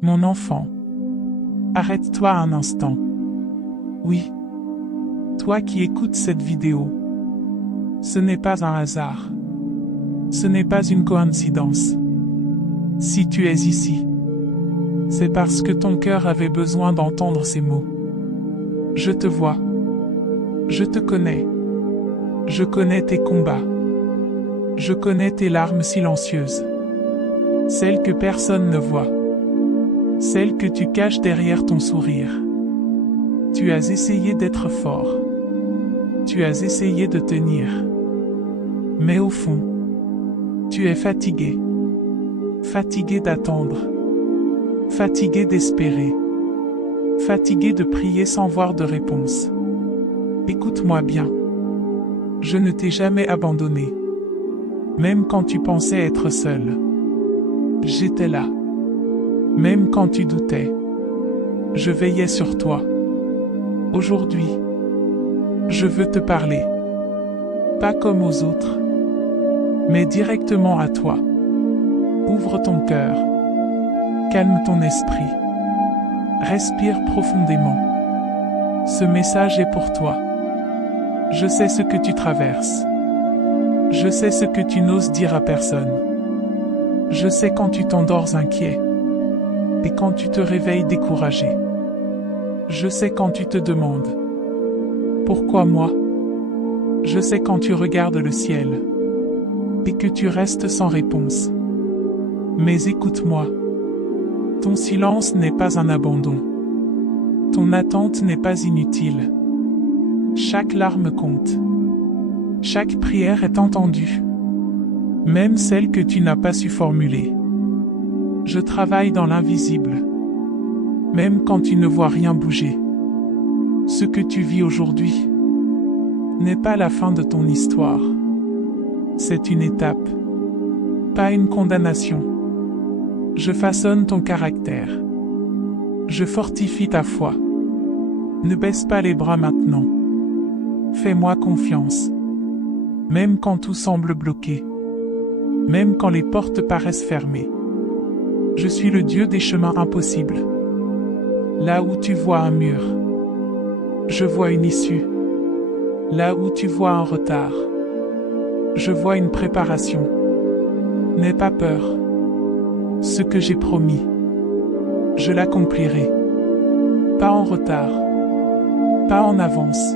Mon enfant, arrête-toi un instant. Oui, toi qui écoutes cette vidéo, ce n'est pas un hasard. Ce n'est pas une coïncidence. Si tu es ici, c'est parce que ton cœur avait besoin d'entendre ces mots. Je te vois. Je te connais. Je connais tes combats. Je connais tes larmes silencieuses. Celles que personne ne voit. Celles que tu caches derrière ton sourire. Tu as essayé d'être fort. Tu as essayé de tenir. Mais au fond, tu es fatigué. Fatigué d'attendre. Fatigué d'espérer. Fatigué de prier sans voir de réponse. Écoute-moi bien. Je ne t'ai jamais abandonné. Même quand tu pensais être seul. J'étais là. Même quand tu doutais. Je veillais sur toi. Aujourd'hui, je veux te parler. Pas comme aux autres, mais directement à toi. Ouvre ton cœur. Calme ton esprit. Respire profondément. Ce message est pour toi. Je sais ce que tu traverses. Je sais ce que tu n'oses dire à personne. Je sais quand tu t'endors inquiet. Et quand tu te réveilles découragé. Je sais quand tu te demandes. Pourquoi moi? Je sais quand tu regardes le ciel. Et que tu restes sans réponse. Mais écoute-moi. Ton silence n'est pas un abandon. Ton attente n'est pas inutile. Chaque larme compte. Chaque prière est entendue. Même celle que tu n'as pas su formuler. Je travaille dans l'invisible. Même quand tu ne vois rien bouger. Ce que tu vis aujourd'hui n'est pas la fin de ton histoire. C'est une étape. Pas une condamnation. Je façonne ton caractère. Je fortifie ta foi. Ne baisse pas les bras maintenant. Fais-moi confiance. Même quand tout semble bloqué. Même quand les portes paraissent fermées. Je suis le Dieu des chemins impossibles. Là où tu vois un mur, je vois une issue. Là où tu vois un retard, je vois une préparation. N'aie pas peur. Ce que j'ai promis, je l'accomplirai. Pas en retard, pas en avance,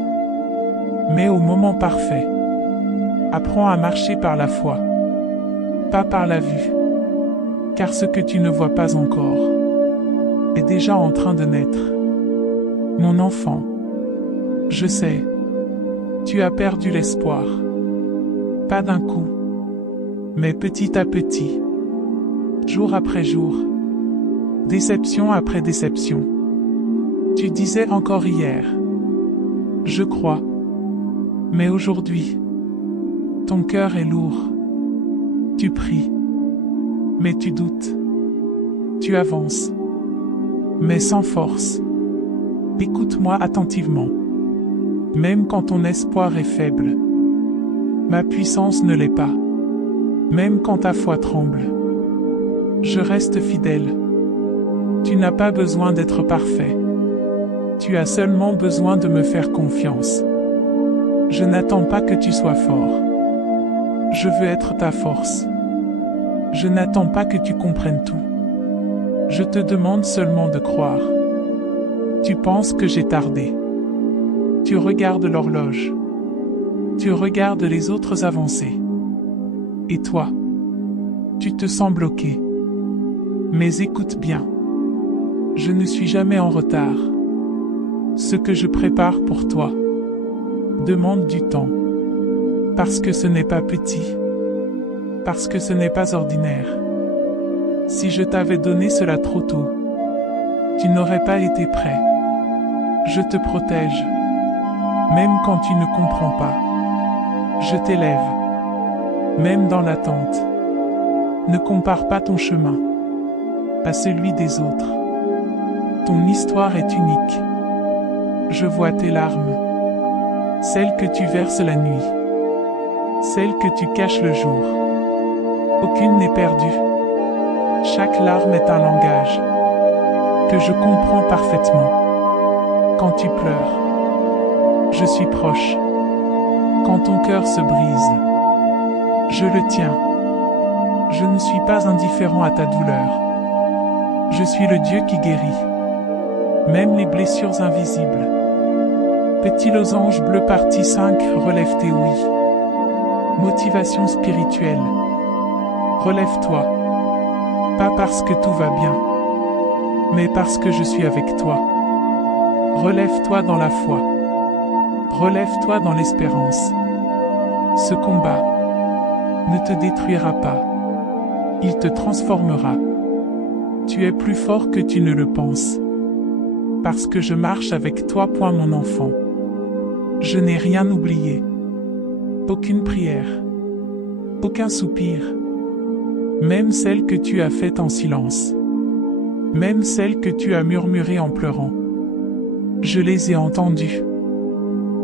mais au moment parfait. Apprends à marcher par la foi, pas par la vue. Car ce que tu ne vois pas encore est déjà en train de naître. Mon enfant, je sais, tu as perdu l'espoir. Pas d'un coup, mais petit à petit, jour après jour, déception après déception. Tu disais encore hier, je crois, mais aujourd'hui, ton cœur est lourd. Tu pries, mais tu doutes. Tu avances, mais sans force. Écoute-moi attentivement. Même quand ton espoir est faible, ma puissance ne l'est pas. Même quand ta foi tremble, je reste fidèle. Tu n'as pas besoin d'être parfait. Tu as seulement besoin de me faire confiance. Je n'attends pas que tu sois fort. Je veux être ta force. Je n'attends pas que tu comprennes tout. Je te demande seulement de croire. Tu penses que j'ai tardé. Tu regardes l'horloge. Tu regardes les autres avancer. Et toi, tu te sens bloqué. Mais écoute bien. Je ne suis jamais en retard. Ce que je prépare pour toi demande du temps. Parce que ce n'est pas petit. Parce que ce n'est pas ordinaire. Si je t'avais donné cela trop tôt, tu n'aurais pas été prêt. Je te protège. Même quand tu ne comprends pas. Je t'élève. Même dans l'attente. Ne compare pas ton chemin à celui des autres. Ton histoire est unique. Je vois tes larmes. Celles que tu verses la nuit. Celles que tu caches le jour. Aucune n'est perdue. Chaque larme est un langage. que je comprends parfaitement. Quand tu pleures, je suis proche. Quand ton cœur se brise, je le tiens. Je ne suis pas indifférent à ta douleur. Je suis le Dieu qui guérit, même les blessures invisibles. Petit losange bleu partie 5, relève tes oui. Motivation spirituelle. Relève-toi. Pas parce que tout va bien, mais parce que je suis avec toi. Relève-toi dans la foi. Relève-toi dans l'espérance. Ce combat ne te détruira pas. Il te transformera. Tu es plus fort que tu ne le penses. Parce que je marche avec toi, mon enfant. Je n'ai rien oublié. Aucune prière. Aucun soupir. Même celle que tu as faite en silence. Même celle que tu as murmurée en pleurant. Je les ai entendues.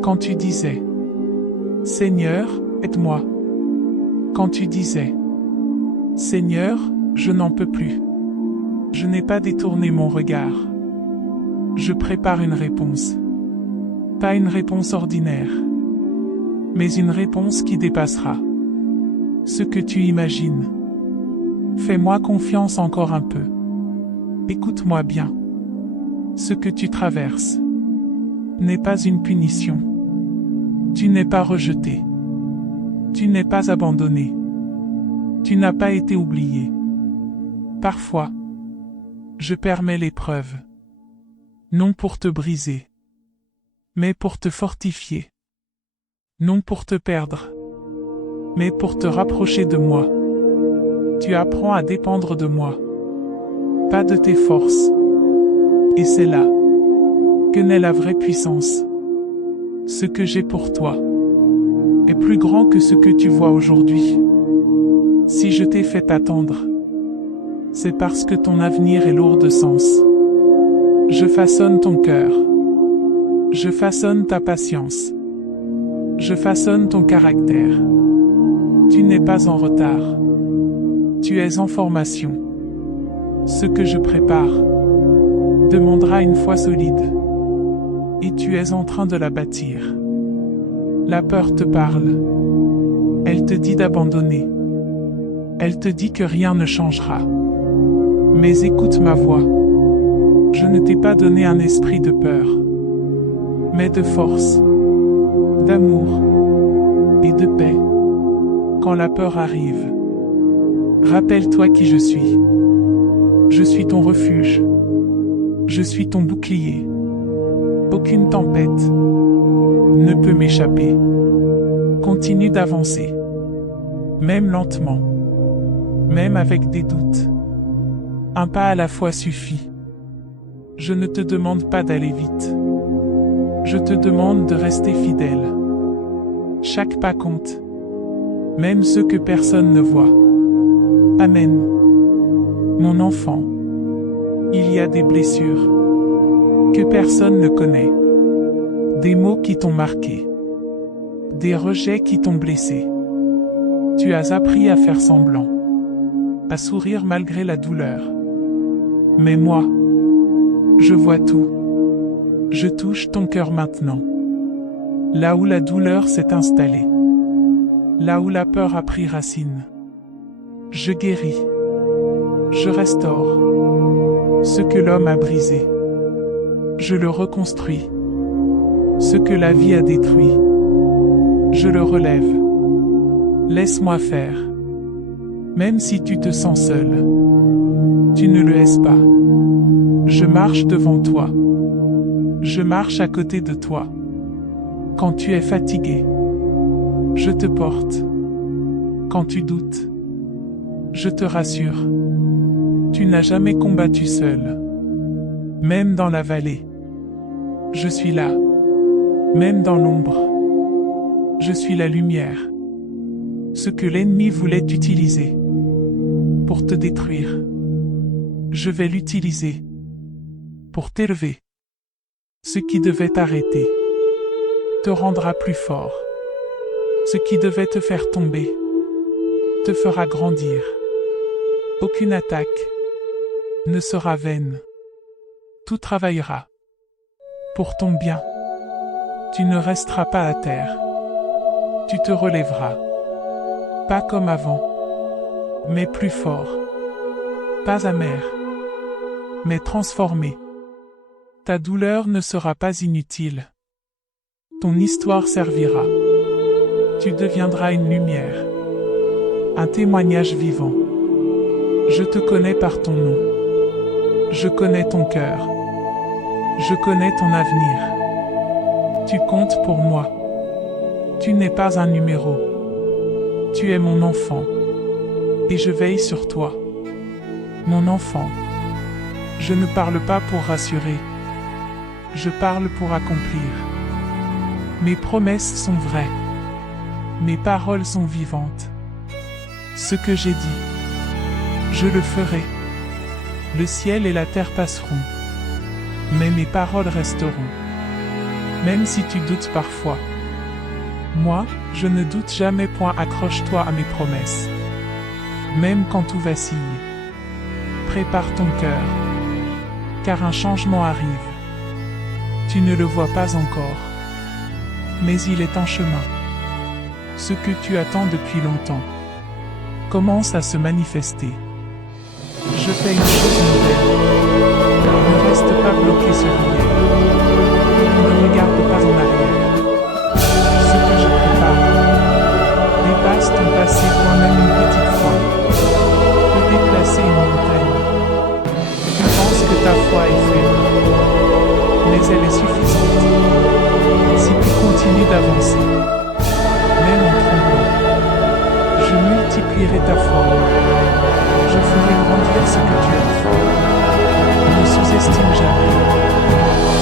Quand tu disais « Seigneur, aide-moi ». Quand tu disais « Seigneur, je n'en peux plus ». Je n'ai pas détourné mon regard. Je prépare une réponse. Pas une réponse ordinaire, mais une réponse qui dépassera ce que tu imagines. Fais-moi confiance encore un peu. Écoute-moi bien. Ce que tu traverses n'est pas une punition. Tu n'es pas rejeté. Tu n'es pas abandonné. Tu n'as pas été oublié. Parfois, je permets l'épreuve. Non pour te briser, mais pour te fortifier. Non pour te perdre, mais pour te rapprocher de moi. Tu apprends à dépendre de moi, pas de tes forces. Et c'est là que naît la vraie puissance. Ce que j'ai pour toi est plus grand que ce que tu vois aujourd'hui. Si je t'ai fait attendre, c'est parce que ton avenir est lourd de sens. Je façonne ton cœur. Je façonne ta patience. Je façonne ton caractère. Tu n'es pas en retard. Tu es en formation. Ce que je prépare demandera une foi solide. Et tu es en train de la bâtir. La peur te parle. Elle te dit d'abandonner. Elle te dit que rien ne changera. Mais écoute ma voix. Je ne t'ai pas donné un esprit de peur, mais de force, d'amour et de paix. Quand la peur arrive, rappelle-toi qui je suis. Je suis ton refuge. Je suis ton bouclier. Aucune tempête ne peut m'échapper. Continue d'avancer, même lentement, même avec des doutes. Un pas à la fois suffit. Je ne te demande pas d'aller vite. Je te demande de rester fidèle. Chaque pas compte, même ceux que personne ne voit. Amen. Mon enfant, il y a des blessures que personne ne connaît. Des mots qui t'ont marqué. Des rejets qui t'ont blessé. Tu as appris à faire semblant, à sourire malgré la douleur. Mais moi, je vois tout. Je touche ton cœur maintenant. Là où la douleur s'est installée. Là où la peur a pris racine. Je guéris. Je restaure. Ce que l'homme a brisé. Je le reconstruis. Ce que la vie a détruit. Je le relève. Laisse-moi faire. Même si tu te sens seul. Tu ne le laisses pas. Je marche devant toi. Je marche à côté de toi. Quand tu es fatigué, je te porte. Quand tu doutes, je te rassure. Tu n'as jamais combattu seul. Même dans la vallée, je suis là. Même dans l'ombre, je suis la lumière. Ce que l'ennemi voulait utiliser pour te détruire, je vais l'utiliser pour t'élever. Ce qui devait t'arrêter te rendra plus fort. Ce qui devait te faire tomber te fera grandir. Aucune attaque ne sera vaine. Tout travaillera pour ton bien. Tu ne resteras pas à terre. Tu te relèveras. Pas comme avant, mais plus fort. Pas amer, mais transformé. Ta douleur ne sera pas inutile. Ton histoire servira. Tu deviendras une lumière. Un témoignage vivant. Je te connais par ton nom. Je connais ton cœur. Je connais ton avenir. Tu comptes pour moi. Tu n'es pas un numéro. Tu es mon enfant. Et je veille sur toi. Mon enfant. Je ne parle pas pour rassurer. Je parle pour accomplir. Mes promesses sont vraies. Mes paroles sont vivantes. Ce que j'ai dit, je le ferai. Le ciel et la terre passeront. Mais mes paroles resteront. Même si tu doutes parfois. Moi, je ne doute jamais point, accroche-toi à mes promesses. Même quand tout vacille. Prépare ton cœur. Car un changement arrive. Tu ne le vois pas encore. Mais il est en chemin. Ce que tu attends depuis longtemps commence à se manifester. Je fais une chose nouvelle. Ne reste pas bloqué sur hier. Ne regarde pas en arrière. Ce que je prépare dépasse ton passé, toi-même une petite fois. Peut déplacer une montagne. Tu penses que ta foi est faible, mais elle est suffisante. Si tu continues d'avancer, même en tremblant, je multiplierai ta foi. Je ferai grandir ce que tu as fait. Ne sous-estime jamais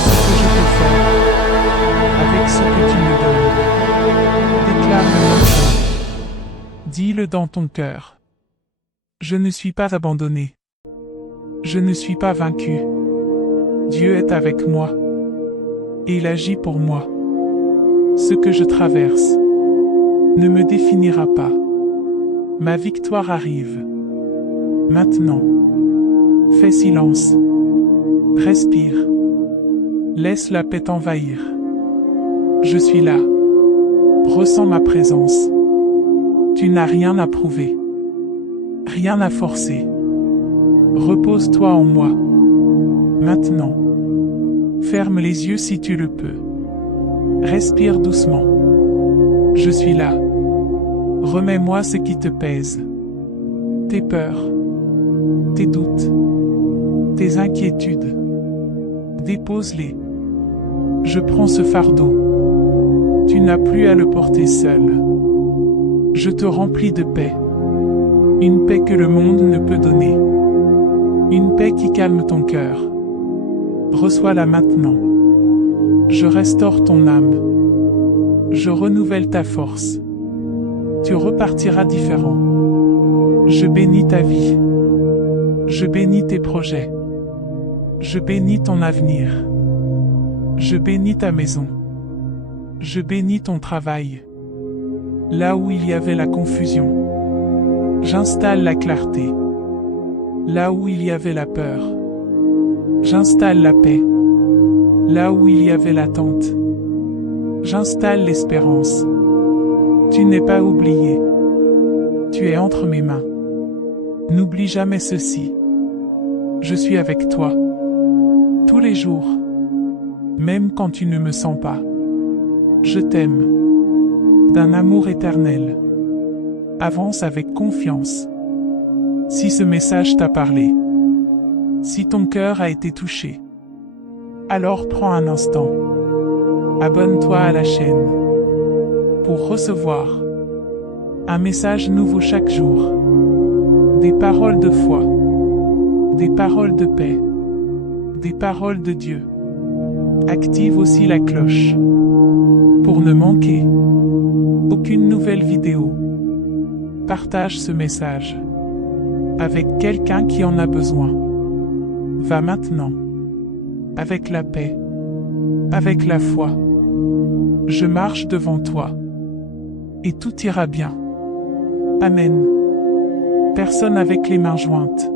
ce que je peux faire avec ce que tu me donnes. Déclare-le maintenant. Dis-le dans ton cœur. Je ne suis pas abandonné. Je ne suis pas vaincu. Dieu est avec moi. Et il agit pour moi. Ce que je traverse ne me définira pas. Ma victoire arrive. Maintenant. Fais silence. Respire. Laisse la paix t'envahir. Je suis là. Ressens ma présence. Tu n'as rien à prouver. Rien à forcer. Repose-toi en moi. Maintenant. Ferme les yeux si tu le peux. Respire doucement. Je suis là. Remets-moi ce qui te pèse. Tes peurs. Tes doutes. Tes inquiétudes. Dépose-les. Je prends ce fardeau. Tu n'as plus à le porter seul. Je te remplis de paix. Une paix que le monde ne peut donner. Une paix qui calme ton cœur. Reçois-la maintenant. Je restaure ton âme. Je renouvelle ta force. Tu repartiras différent. Je bénis ta vie. Je bénis tes projets. Je bénis ton avenir. Je bénis ta maison. Je bénis ton travail. Là où il y avait la confusion, j'installe la clarté. Là où il y avait la peur, j'installe la paix. Là où il y avait l'attente, j'installe l'espérance. Tu n'es pas oublié. Tu es entre mes mains. N'oublie jamais ceci. Je suis avec toi. Tous les jours. Même quand tu ne me sens pas. Je t'aime. D'un amour éternel. Avance avec confiance. Si ce message t'a parlé, si ton cœur a été touché, alors prends un instant. Abonne-toi à la chaîne pour recevoir un message nouveau chaque jour. Des paroles de foi, des paroles de paix, des paroles de Dieu. Active aussi la cloche pour ne manquer aucune nouvelle vidéo. Partage ce message avec quelqu'un qui en a besoin. Va maintenant avec la paix, avec la foi. Je marche devant toi et tout ira bien. Amen. Personne avec les mains jointes.